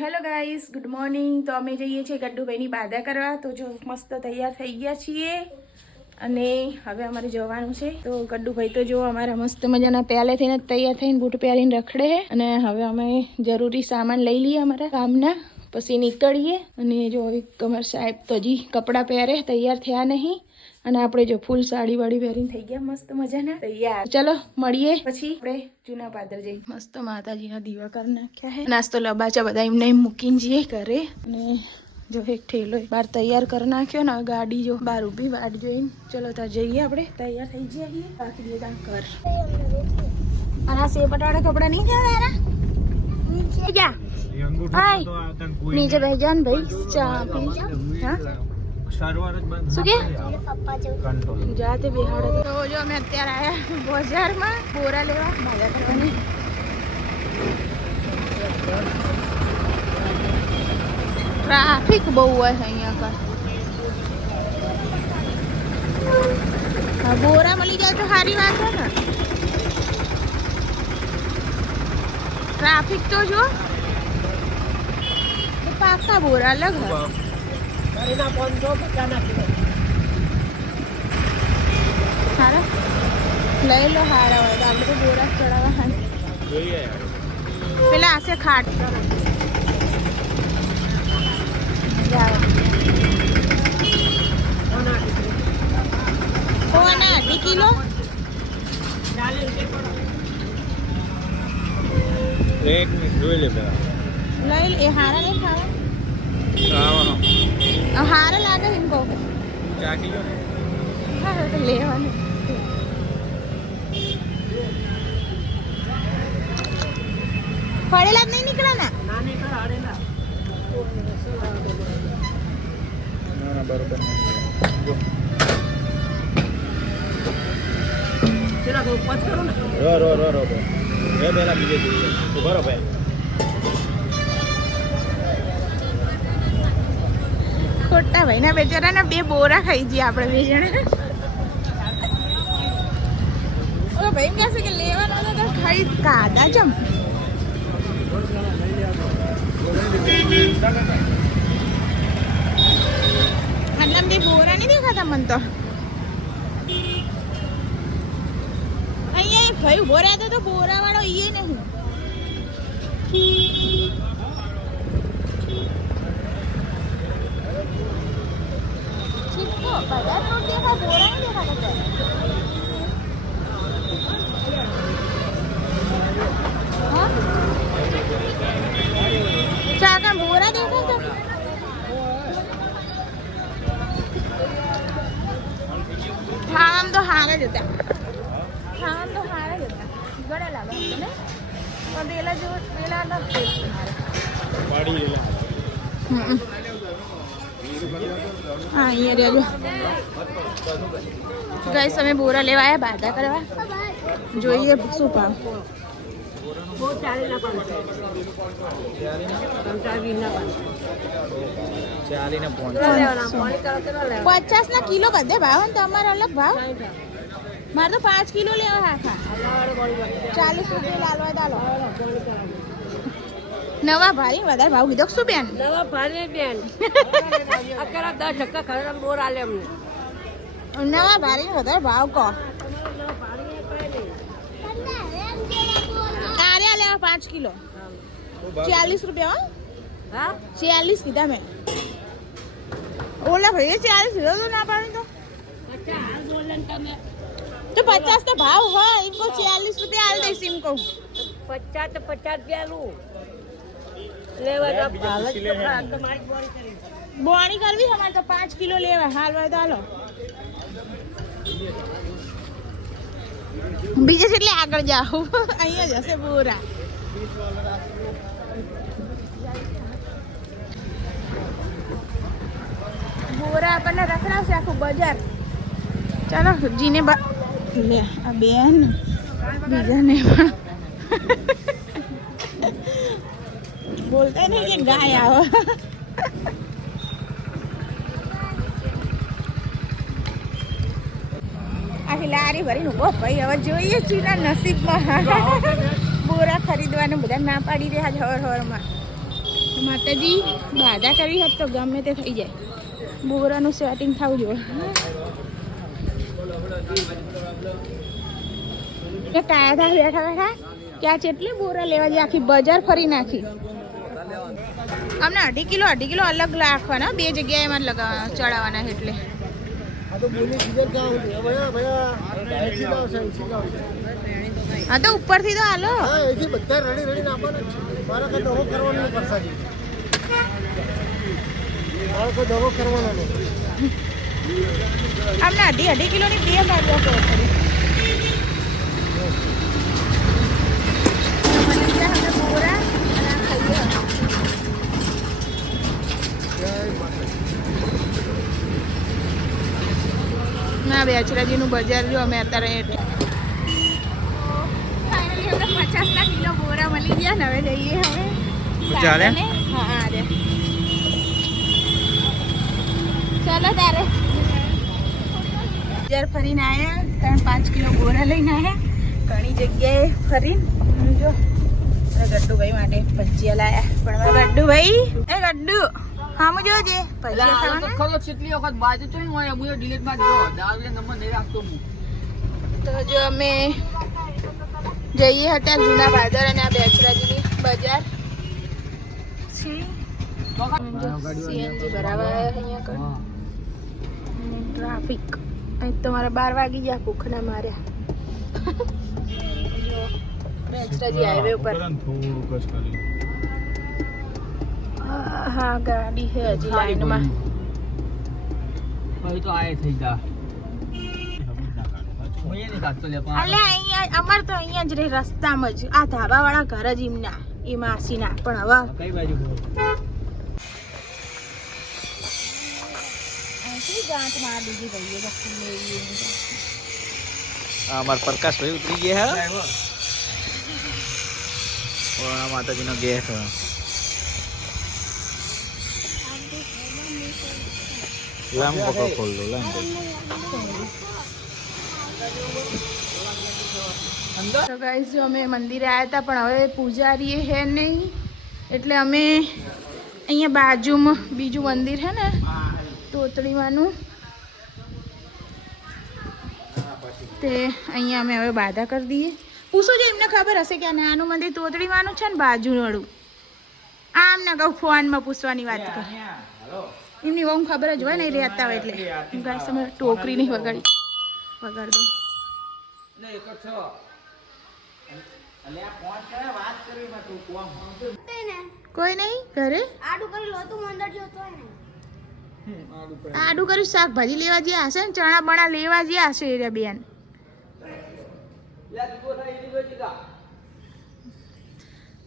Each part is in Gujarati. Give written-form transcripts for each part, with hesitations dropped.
Hello guys, good morning. તો અમે જઈએ છીએ ગડ્ડુભાઈની બાધા કરવા. તો જો મસ્ત તૈયાર થઈ ગયા છીએ અને હવે અમારે જવાનું છે. તો ગડ્ડુભાઈ તો જો અમારા મસ્ત મજાના પહેલે થઈને તૈયાર થઈને બૂટ પહેરીને રખડે છે. અને હવે અમે જરૂરી સામાન લઈ લઈએ અમારા કામના, પછી નીકળીએ. અને જો હવે કમર સાહેબ તો હજી કપડાં પહેરે, તૈયાર થયા નહીં. અને આપણે જો ફૂલ સાડી વાડી પહેરીને થઈ ગયા મસ્ત મજાના તૈયાર. ચલો મળીએ પછી આપણે જૂના પાદર જઈએ. મસ્ત માતાજીના દીવા કરી નાખ્યા છે. નાસ્તો લબાચા બધા એમને મૂકીને જઈએ ઘરે. અને જો એક ઠેલો બહાર તૈયાર કરી નાખ્યો ને ગાડી જો બહાર ઊભી વાટ જોઈને. ચલો ત્યાં જઈએ, આપણે તૈયાર થઈ જઈએ. બાકી દઈએ ત્યાં ઘર. અને આ સેપટવાળા કપડા નહીં થયા નીચે જા, નીચે બેસી જા ને ભાઈ, ચા પી જા. હા શું કે જાતે બિહાડે. તો જો અમે અત્યારે આવ્યા બજારમાં બોરા લેવા, મજા કરવાની. ટ્રાફિક બહુ હોય છે અહીંયા પર. હા, બોરા મળી જાય તો સારી વાત છે ને. ટ્રાફિક તો જો પાકા બોરા અલગ હોય. સારા લઈ લો, હારા હોય તો આપણે તો બોરા ચડાવવા. પેલા આશે ખાટ કોના 2 કિલો એક મિનિટ જોઈ લે પેલા. લઈ લે, હારા નહીં ખાવા, હારા લાગે એમ કહું. 4 કિલો ને હા તો લેવાનું. ફળેલા જ નહીં નીકળ્યા ને? ના બરોબર. રો પેલા બીજે જોઈએ ઉભા રહો ભાઈ. ખોટા ભાઈ ના બેચારાના 2 બોરા ખાઈ જઈએ આપણે 2 જણા. ઓ ભાઈ એમ કહેશે કે લેવાના તો ખાઈ કાદા જમ. આટલા 2 બોરા નહીં દેખાતા મને તો. અહીંયા ભાઈ ઉભો રહેતો તો બોરા વાળો ઈ નહીં. ચાકા બોરા દેખાય તો આમ તો હારે જ હતા. આમ તો હારે જ હતા. ગળા લાગે ને પણ પેલા જો પેલા નથી પાડી લે. હા અહીંયા રહેજો ગાઈસ. અમે બોરા લેવા આવ્યા બાધા કરવા. જોઈએ શું ભાવ. 50 ના કિલો બધે ભાવ ને તમારે અલગ ભાવ. મારે તો 5 કિલો લેવા આખા 40 રૂપિયા લાલવા દાલો. નવા ભારી વધારે ભાવ કીધો શું બેન? નવા ભારી બેન અકરા 10 ટકા ખરા બોર આલે અમને. નવા ભારી વધારે ભાવ કહો. આર્યા લેવા 5 કિલો 40 રૂપિયા. હા 40 કીધા મેં. ઓલા ભાઈ 40 કીધો તો ના પાડી તો 50 તો ભાવ હોય એમ કહું. 40 રૂપિયા આલ દઈશ એમ કહું. 50 તો 50 રૂપિયા લું લેવા ભાવ જ તો મારી બોણી કરવી અમારે તો 5 કિલો લેવા હાલવા તો હાલો. બીજે છે એટલે આગળ જાઉં. અહીંયા જ હશે બોરા. બોરા આપણને રખડાવશે આખું બજાર. ચાલો જીને લે આ બેન બીજાને પણ બોલતા નહીં કે ગાય આવે. આખી લારી ભરીને ઉભો ભાઈ. હવે જોઈએ ચીના નસીબમાં બોરા ખરીદવાનું બધા ના પાડી રહ્યા હર હરમાં. માતાજી બાધા કરી હોત તો ગમે તે થઈ જાય. બોરાનું સેટિંગ થવું જોઈએ. કાયા થા બેઠા બેઠા ક્યાં કેટલી બોરા લેવા જાય, આખી બજાર ફરી નાખી. અમને 2.5 કિલો અલગ રાખવાના, 2 જગ્યાએ એમાં લગાવવાના, ચડાવવાના. એટલે હા તો ઉપરથી તો હાલો. અમને 2.5 કિલોની 2 કાઢવા તો બોરા ના બેચરાજીનું બજાર જો અમે અત્યારે ફાઇનલી અમને 50 કિલો બોરા મળી ગયા ને. હવે જઈએ હવે ચાલે. હા રે ચાલો તારે બજાર ફરીને આવ્યા. 3-5 કિલો બોરા લઈને આવ્યા. ઘણી જગ્યાએ ફરીને જો ગડ્ડુભાઈ માટે ભજીયા લાયા. પણ મારા ગડ્ડુભાઈ એ ગડ્ડુ હા મુ જોજે ભજીયા ખાવાના. ખરો કેટલી વખત બાજુ તો નહીં હોય, હું ડિલીટ માં જો દારૂ નંબર નહીં રાખતો હું. તો જો અમે જઈએ હતા જૂના બાદર અને આ બેચરાજીની બજાર સીએનજી બરાબર અહીંયા કર ટ્રાફિક. અહીં તો મારા 12 વાગી ગયા, ભૂખના માર્યા. જો બેચરાજી હાઈવે ઉપર. હા ગાડી છે હજી લાઈનમાં. હવે તો આય થઈ જા. અલે અહીંયા અમાર તો અહીંયા જ રે રસ્તામાં જ આ ધાબા વાળા ઘર જ એમના એ માસીના. પણ હવે કઈ બાજુ અહીંથી ગાંઠ માર દીધી ભાઈએ વસ્તુ લેવી. અમાર પ્રકાશભાઈ ઉતરી ગયા હે. માતાજીનો ગેસ લાંબો ખોલ દો લાંબો. તો ગાઈસ જો અમે મંદિરે આવ્યા હતા પણ હવે પૂજારી હે નહીં, એટલે અમે અહીંયા બાજુમાં બીજું મંદિર છે ને તોતળીવાનું, તે અહીંયા અમે હવે બાધા કરી દઈએ. પૂછો જો એમને ખબર હશે કે આ નાનું મંદિર તોતળીવાનું છે ને બાજુવાળું. આમ ના કહું ફોનમાં પૂછવાની વાત કર. એમની બહુ ખબર જ હોય ને એ રહેતા હોય એટલે. ગાઈસ અમે ટોકરી નહીં વગાડી દો. કોઈ નહીં ઘરે આડું કરી શાકભાજી લેવા જ્યાં હશે ને, ચણા બણા લેવા જ્યાં હશે એ બેન.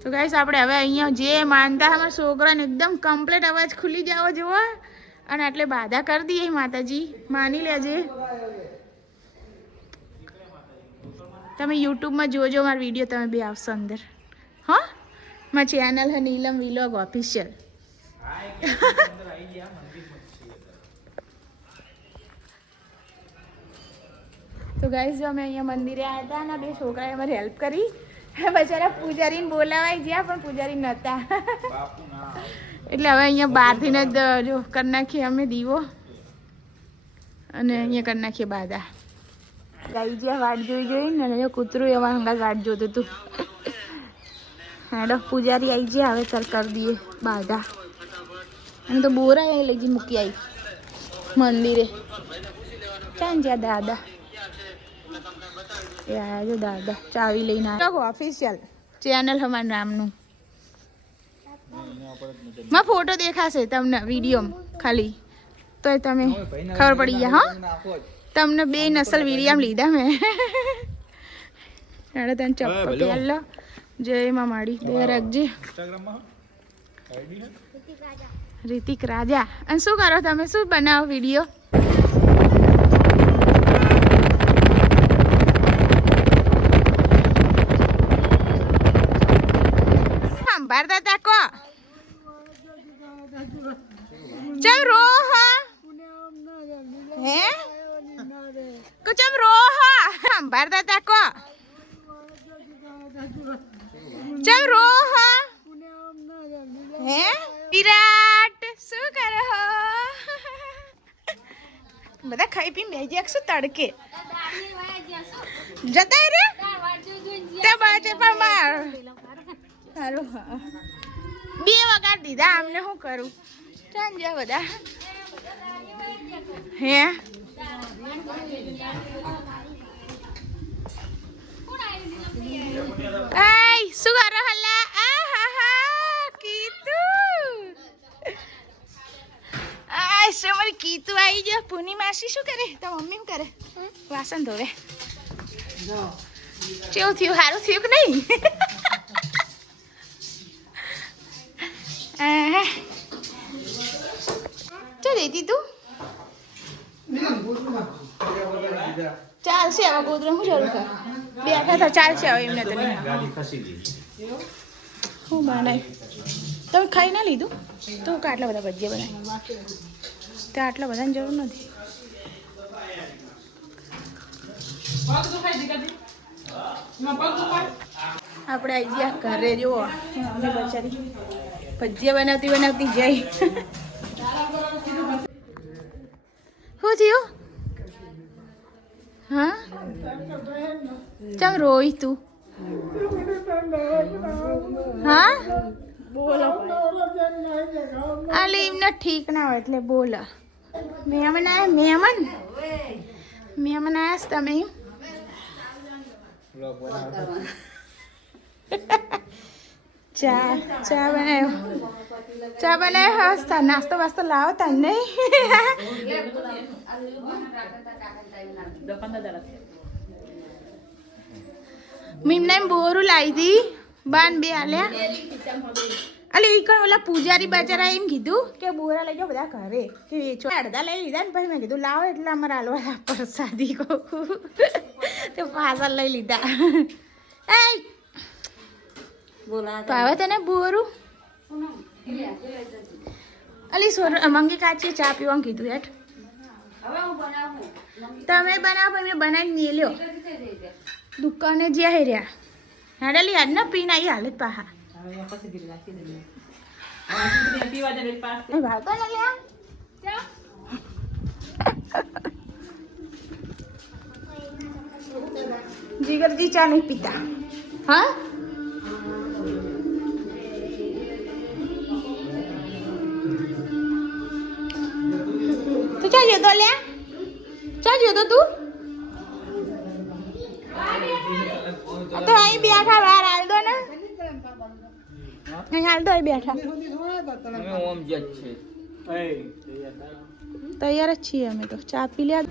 તો ગાઈસ આપણે હવે અહીંયા જે માનતા અમારા છોકરાને એકદમ કમ્પ્લીટ અવાજ ખુલી જાવો જોવો અને એટલે બાધા કરી દઈએ. માતાજી માની લેજે. તમે યુટ્યુબમાં જોજો મારો વિડીયો, તમે બી આવશો અંદર. હા મારી ચેનલ છે નીલમ વિલોગ ઓફિશિયલ. તો ગાઈસ જો અમે અહીંયા મંદિરે આવ્યા હતા અને 2 છોકરાએ અમારી હેલ્પ કરી. બચારા પૂજારીને બોલાવાય ગયા પણ પૂજારી નહોતા. એટલે હવે અહીંયા બહારથી જ જો કરી નાખીએ અમે દીવો અને અહીંયા કરી નાખીએ બાધા. ગાઈ જ્યાં વાટ જોઈને અને જો કૂતરું એમાં હંગા વાટ જોતું હતું. હેડો પૂજારી આવી ગયા, હવે ચાલ કરી દઈએ બાધા. અને તો બોરા એ લઈ જઈ મૂકી આવી મંદિરે. ચાન જ્યાં દાદા એ આવ્યા જો દાદા ચાવી લઈને આવ્યા. ઓફિશિયલ ચેનલ અમારા નામનું માં ફોટો દેખાશે તમને વિડીયોમાં ખાલી, તોય તમે ખબર પડી ગયા. હા તમને 2 નસલ વિડીયો લીધા મેં. તને ચપ્પલ પહેલો જય માં માડી 2 રાખજે. રિતિક રાજા. અને શું કરો તમે, શું બનાવો વિડીયો? સંભાળતા તા કો ચમ રો હા હે કો ચમ રો હા સંભાળતા તા કો ચમ રો હા હે વિરાટ શું કરે હો? બધા ખાઈ પી બેસી શું તડકે જતા રે તે બાજે પણ માર સારું. હા 2 વગાડ દીધા આમને શું કરું ચાલ જા બધા હે આય શું કરો હલ્લા આ હા હા કીધું આય સમરી કીધું આવી ગયો. પૂની માસી શું કરે? તો મમ્મી શું કરે? વાસણ ધોવે. કેવું થયું? સારું થયું કે નહીં? ચાલ રેતી તું ચાલશે હવે ગોદરા હું જરૂર કર બેઠા તો ચાલશે હવે એમને તો નહીં. હું બનાવી તમે ખાઈ ના લીધું તો આટલા બધા ભજીયા બનાવી તો આટલા બધાની જરૂર નથી. આપણે આવી ગયા ઘરે જુઓ અમે બચારી ભજીયા બનાવતી જઈ. શું થયું? હા ચાલ રોઈ તું. હા બોલો આલે એમને ઠીક ના હોય એટલે બોલો. મહેમાન આવ્યા મહેમાન આવ્યા તમે ચા બનાવ્યો હસતા નાસ્તો વાસ્તો લાવો તને મીમને બોરું લાવી દી બાન 2 આલ્યા. અલે એ કણ ઓલા પૂજારી બચારા એમ કીધું કે બોરા લઈ જાઓ બધા ઘરે કે વેચો. અડધા લઈ લીધા ને પછી મેં કીધું લાવો એટલે અમારે હાલવા પ્રસાદી કહું તો પાછળ લઈ લીધા. એ ભાવે તને બોરું? અલી સોર મંગી કાચી ચા પીવાનું કીધું હેઠ તમે બનાવો મેં બનાવીને મેલ્યો દુકાને જ્યાં રહ્યા હેડલી યાદ ના પીને આવી હાલત પાહા જીગરજી ચા નહીં પીતા. હા તું ચા જતો લ્યા ચા જતો તું તો અહીં બેઠા બહાર હાલ દો ને અહીં હાલ દો અહીં બેઠા તૈયાર જ છીએ અમે તો ચા પી લ્યા.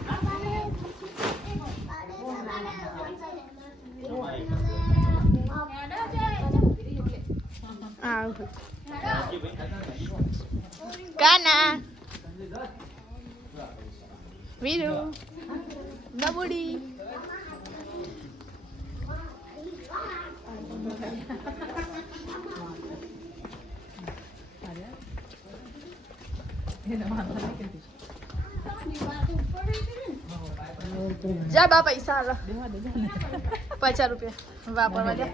કાના વીરુ બબુડી જા બા પૈસા આલો 50 રૂપિયા વાપરવા જા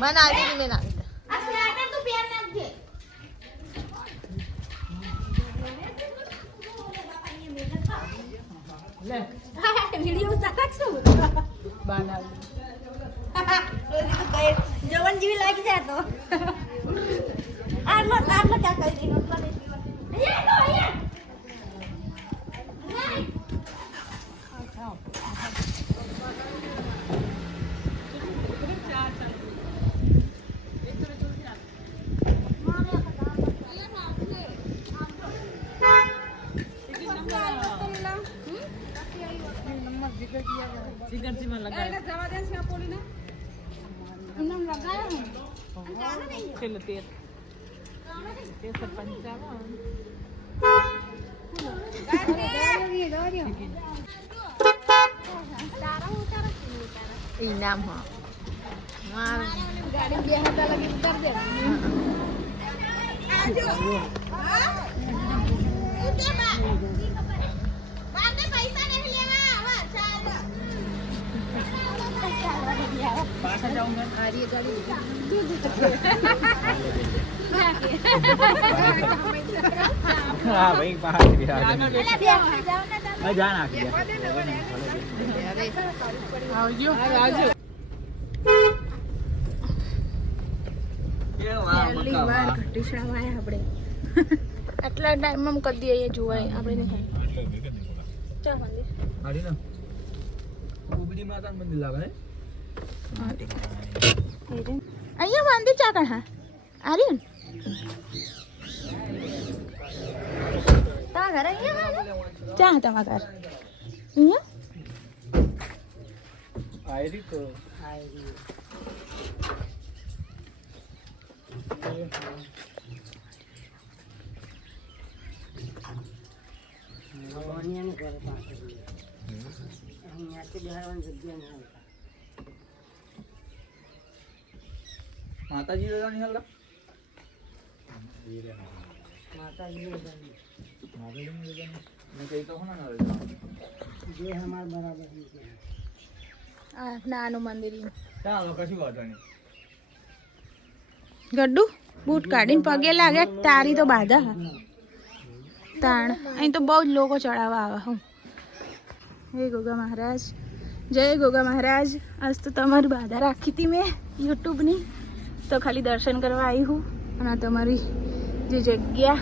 બનાવી દીધી મેં નાખી આ સ્વેટર તું પહેર નાખજે. લે વિડિયો ઉતારશું બનાવી જવન જેવી લાગી જાય તો આટલો ચા કરી દીધો ઇનામ હો ગાડી બે હતા લગી ઉતાર દે પૈસા નહીં લેવા પાછા જાઉં मैं हाँ भाई पास गया मैं जाना આવજો પહેલી વાર ઘટીસણામાં આવ્યા આપણે આટલા ટાઈમમાં કદી અહીંયા જોવાય આપણે નહીં ચા મંદિર आड़ी ना उबड़ी माता मंदिर लगा है અહીંયા મંદિર ચા કણ આર્યન તમારા ઘર અહીંયા ચા તમારા ઘર અહીંયા आयरी तो माता जी दादा नहीं हल्ला माता जी दादा मैं कही तो हूँ ना ये हमारे बराबर આ નાનું મંદિર ચાલો કશું વાંધો નહીં ગડ્ડુ બૂટ કાઢીને પગે લાગે તારી તો બાધા તાણ અહીં તો બહુ જ લોકો ચડાવવા આવે હું હે ગોગા મહારાજ જય ગોગા મહારાજ આજ તો તમારી બાધા રાખી હતી મેં યુટ્યુબની તો ખાલી દર્શન કરવા આવી હું અને આ તમારી જે જગ્યા